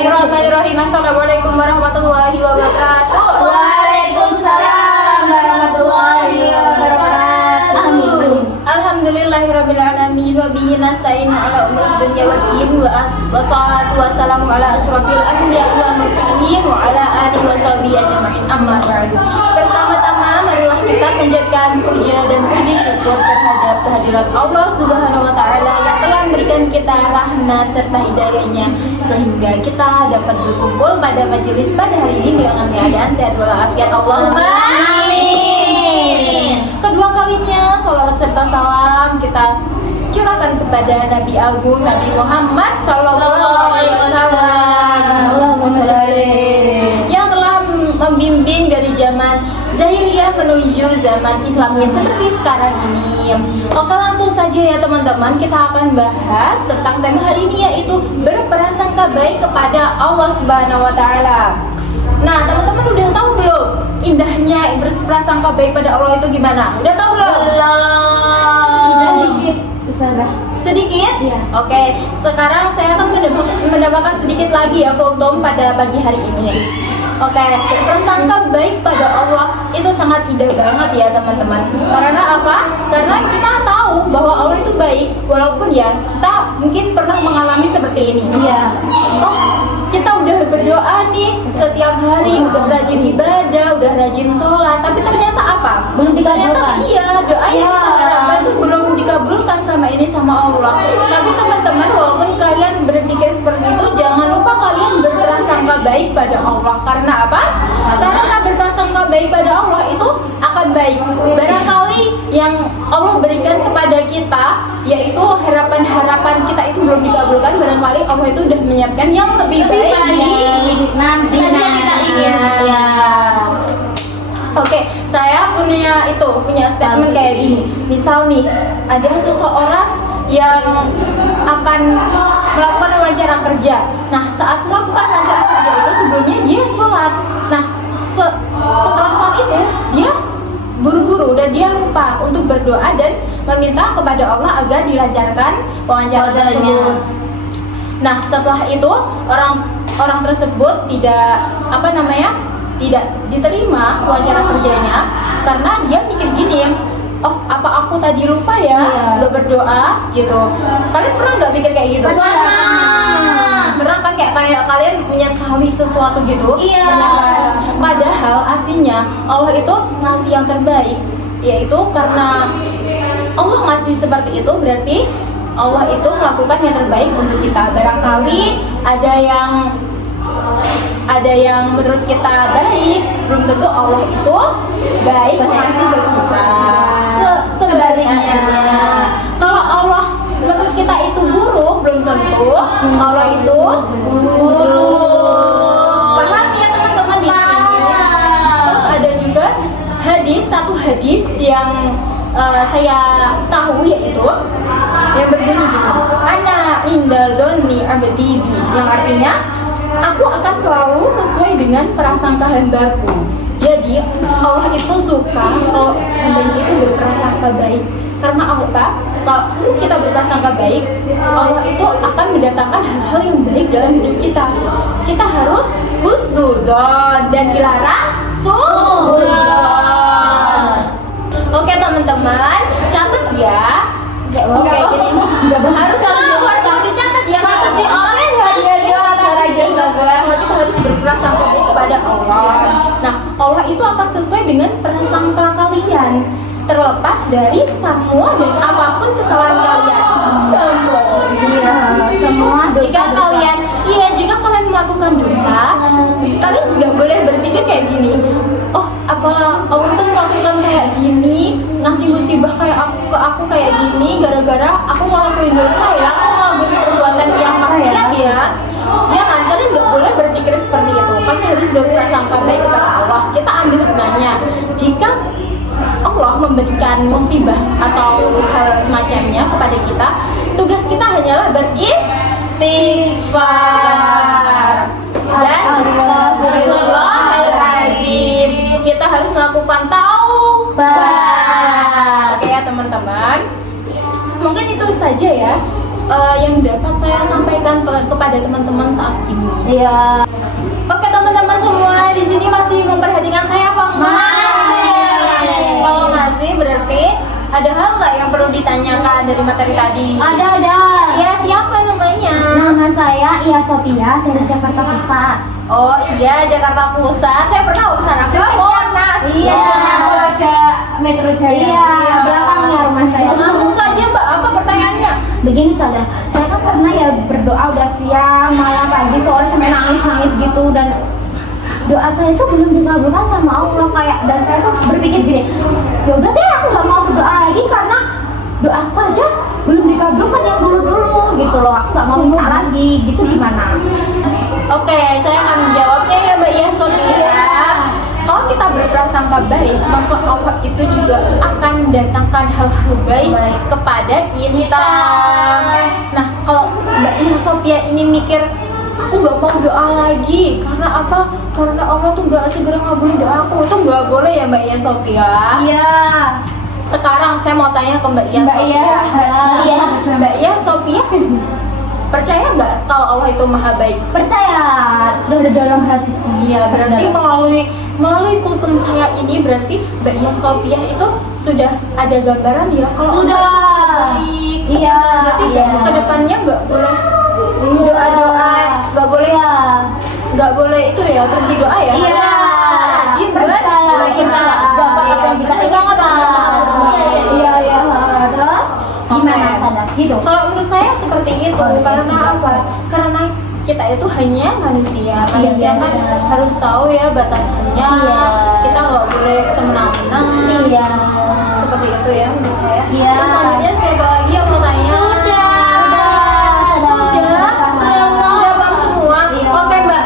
Bismillahirrahmanirrahim. Assalamualaikum warahmatullahi wabarakatuh. Waalaikumsalam warahmatullahi wabarakatuh. Alhamdulillahirabbil alamin wa bihi nasta'inu ala umuri dunya waddin wa salatu wassalamu ala asyrafil anbiya wal mursalin wa ala alihi washabihi ajmain. Amma ba'du. Pertama-tama marilah kita panjatkan puja dan puji syukur terhadap kehadirat Allah Subhanahu wa taala yang telah memberikan kita rahmat serta hidayahnya sehingga kita dapat berkumpul pada majelis pada hari ini dengan keadaan sehat walafiat. Allahumma amin. Kedua kalinya salawat serta salam kita curahkan kepada Nabi Agung Nabi Muhammad sallallahu alaihi wasallam yang telah membimbing dari zaman Zahiliyah menuju zaman Islamnya seperti sekarang ini. Oke, langsung saja ya teman-teman, kita akan bahas tentang tema hari ini, yaitu berprasangka baik kepada Allah Subhanahu wa taala. Nah, teman-teman udah tahu belum indahnya berprasangka baik pada Allah itu gimana? Udah tahu belum? Sedikit? Ya. Oke, sekarang saya akan menambahkan sedikit lagi ya Kultum pada pagi hari ini. Oke, berprasangka baik pada Allah itu sangat indah banget ya teman-teman. Karena apa? Karena kita tahu bahwa Allah itu baik, walaupun ya kita mungkin pernah mengalami seperti ini. Iya. Oh, kita udah berdoa nih setiap hari, udah rajin ibadah, udah rajin sholat, tapi ternyata apa? Belum dikabulkan. Ternyata iya, doa yang kita harapkan itu belum dikabulkan sama Allah. Tapi teman-teman, walaupun kalian berpikir seperti itu, jangan lupa kalian berprasangka baik pada Allah. Karena apa? Karena berprasangka baik pada Allah itu akan baik. Barangkali yang Allah berikan kepada kita, yaitu harapan-harapan kita itu belum dikabulkan, barangkali Allah itu udah menyiapkan yang lebih baik nanti kita ingin. Ya. Oke, saya punya statement kayak gini. Misal nih, ada seseorang yang akan melakukan wawancara kerja. Nah, saat melakukan wawancara kerja itu sebelumnya dia sholat. Nah, setelah sholat itu dia buru-buru dan dia lupa untuk berdoa dan meminta kepada Allah agar dilancarkan wawancara tersebut. Nah, setelah itu orang tersebut tidak diterima wawancara kerjanya karena dia mikir gini, oh apa aku tadi lupa ya gak berdoa gitu. Kalian pernah nggak mikir kayak gitu? Pernah kan kayak kalian menyesali sesuatu gitu? Iya. Padahal aslinya Allah itu ngasih yang terbaik, yaitu karena Allah ngasih seperti itu berarti Allah itu melakukan yang terbaik untuk kita. Barangkali ada yang menurut kita baik, belum tentu Allah itu baik ngasih ke kita. Sebaliknya, kalau Allah menurut kita itu buruk, belum tentu Allah itu buruk. Paham ya teman-teman di sini? Terus ada juga satu hadis yang saya tahu, yaitu yang berbunyi gitu, ana inda dhanni abdi bi, yang artinya aku akan selalu sesuai dengan prasangka hambaku. Jadi Allah itu suka kalau hambanya itu berprasangka baik. Karena apa? Kalau kita berprasangka baik, Allah itu akan mendatangkan hal-hal yang baik dalam hidup kita. Kita harus husnudzon dan dilarang suudzon. Oke teman-teman, catat ya. Oke, gini harus dicatat ya. Kalian kita harus berprasangka baik kepada Allah. Nah, Allah itu akan sesuai dengan prasangka kalian, terlepas dari semua dan apapun kesalahan kalian. Semua jika kalian melakukan dosa, kalian juga boleh berpikir kayak gini, oh apa Allah tuh melakukan kayak gini, ngasih musibah ke aku kayak gini gara-gara aku ngelakuin dosa ya, aku ngelakuin perbuatan yang maksiat ya. Jangan, kalian nggak boleh berpikir seperti itu. Kalian harus berprasangka baik kepada Allah. Kita ambil hikmahnya. Jika Allah memberikan musibah atau hal semacamnya kepada kita, tugas kita hanyalah beristighfar dan astagfirullahaladzim. Kita harus melakukan taubat. Oke ya teman-teman, mungkin itu saja ya yang dapat saya sampaikan kepada teman-teman saat ini. Iya. Oke teman-teman semua di sini masih memperhatikan saya apa enggak? Masih. Kalau masih berarti ada hal nggak yang perlu ditanyakan dari materi tadi? Ada. Ya siapa namanya? Nama saya Ia Sophia dari Jakarta Pusat. Oh iya Jakarta Pusat. Saya pernah ke sana ke Monas. Iya. Ada Metro Jaya. Iya, belakangnya rumah saya. Langsung saja Mbak, apa pertanyaannya? Begini saja, saya kan pernah ya berdoa udah siang, malam, pagi, sore sampai nangis gitu dan doa saya itu belum dikabulkan sama Allah kayak dan saya tuh berpikir gini, ya udah deh aku nggak mau berdoa lagi karena doaku aja belum dikabulkan yang dulu gitu loh, aku nggak mau minta lagi gitu gimana? Oke, saya akan menjawabnya ya Mbak Ya Sophia. Kalau kita berprasangka baik, maka Allah itu juga akan mendatangkan hal-hal baik kepada kita. Nah, kalau Mbak Ya Sophia ini mikir, aku nggak mau doa lagi, karena apa? Karena Allah tuh nggak segera ngabulin doaku, itu nggak boleh ya Mbak Ya Sophia. Iya. Sekarang saya mau tanya ke Mbak Ya Mbak Sophia. Iya. Mbak Ya Sophia, percaya nggak kalau Allah itu maha baik? Percaya, sudah ada dalam hati saya. Iya, berarti melalui kultum saya ini berarti Mbak Ya Sophia itu sudah ada gambaran ya kalau Sudah. Allah itu baik. Iya, Berarti iya. kedepannya nggak boleh Iya. doa-doa, nggak boleh Iya. nggak boleh itu ya berhenti doa ya. Iya. Rajin Percaya. supaya kita dapat apa yang kita inginkan. Iya. Terus gimana Oke. sadar gitu? Kalau menurut saya seperti itu, Oh, iya, karena siap, apa? siap. Karena kita itu hanya manusia. Manusia kan biasa. harus tahu ya batasannya. Iya. Kita nggak boleh semena-mena. Iya. Seperti itu ya menurut saya. Iya. Terus selanjutnya siapa lagi yang mau tanya? Sudah paham semua. Iya. Oke Mbak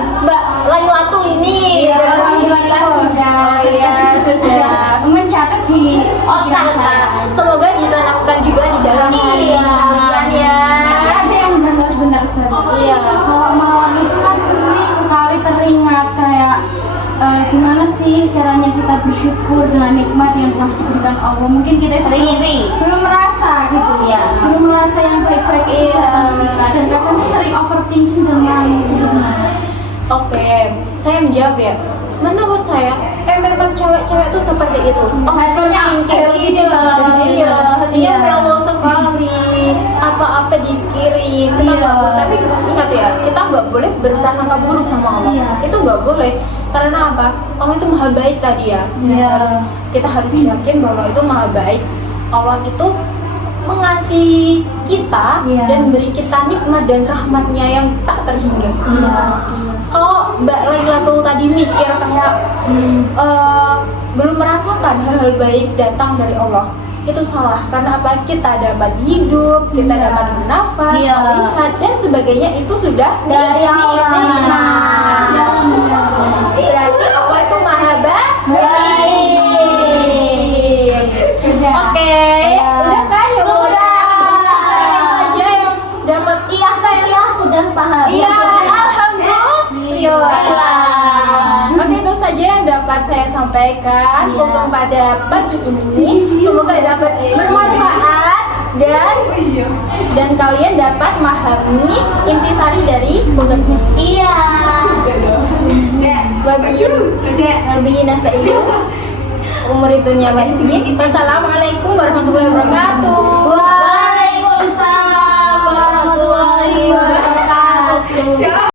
Lailatul ini. Iya, Kita sudah. Oh iya, Kita juga sudah mencatat di Otak. Semoga ditanamkan juga di dalam hati Iya. kalian ya. Ada yang janggal sebentar Ustaz. Iya. Kalau malam itu kan sering sekali teringat kayak gimana sih caranya kita bersyukur dengan nikmat yang telah diberikan Allah. Mungkin kita itu belum merasa gitu Iya. belum merasa yang baik-baik itu tentang kita dan kadang tuh sering overthinking dan nangis gitu. Oke, saya menjawab ya. Menurut saya, memang cewek-cewek itu seperti itu. Hatinya Overthinking, iya, hatinya Iya. melo sekali. Apa-apa dipikirin. Kita Iya. nggak boleh. Tapi ingat ya, kita nggak boleh berprasangka buruk sama Allah. Iya. Itu nggak boleh. Karena apa? Allah itu maha baik tadi ya. Iya. Kita harus yakin bahwa Allah itu maha baik. Allah itu mengasihi kita Iya. dan beri kita nikmat dan rahmatnya yang tak terhingga. Iya. Kalau Mbak Lailatul tadi mikir kayak belum merasakan hal-hal baik datang dari Allah, itu salah. Karena apa? Kita dapat hidup, kita Iya. dapat bernafas, Iya. melihat dan sebagainya itu sudah Dari Allah. nikmat. Berarti Allah itu maha baik. Sudah. Oke, udah kan ya? Sudah. Aja yang dapat. Iya, saya sudah paham. Iya, alhamdulillah. Oke, itu saja yang dapat saya sampaikan Iya. untuk pada pagi ini. Semoga dapat bermanfaat dan kalian dapat memahami intisari dari kultum ini. Iya. Wabillahi nasta'in. Umur itu nyaman. Wassalamualaikum warahmatullahi wabarakatuh. Waalaikumsalam warahmatullahi wabarakatuh.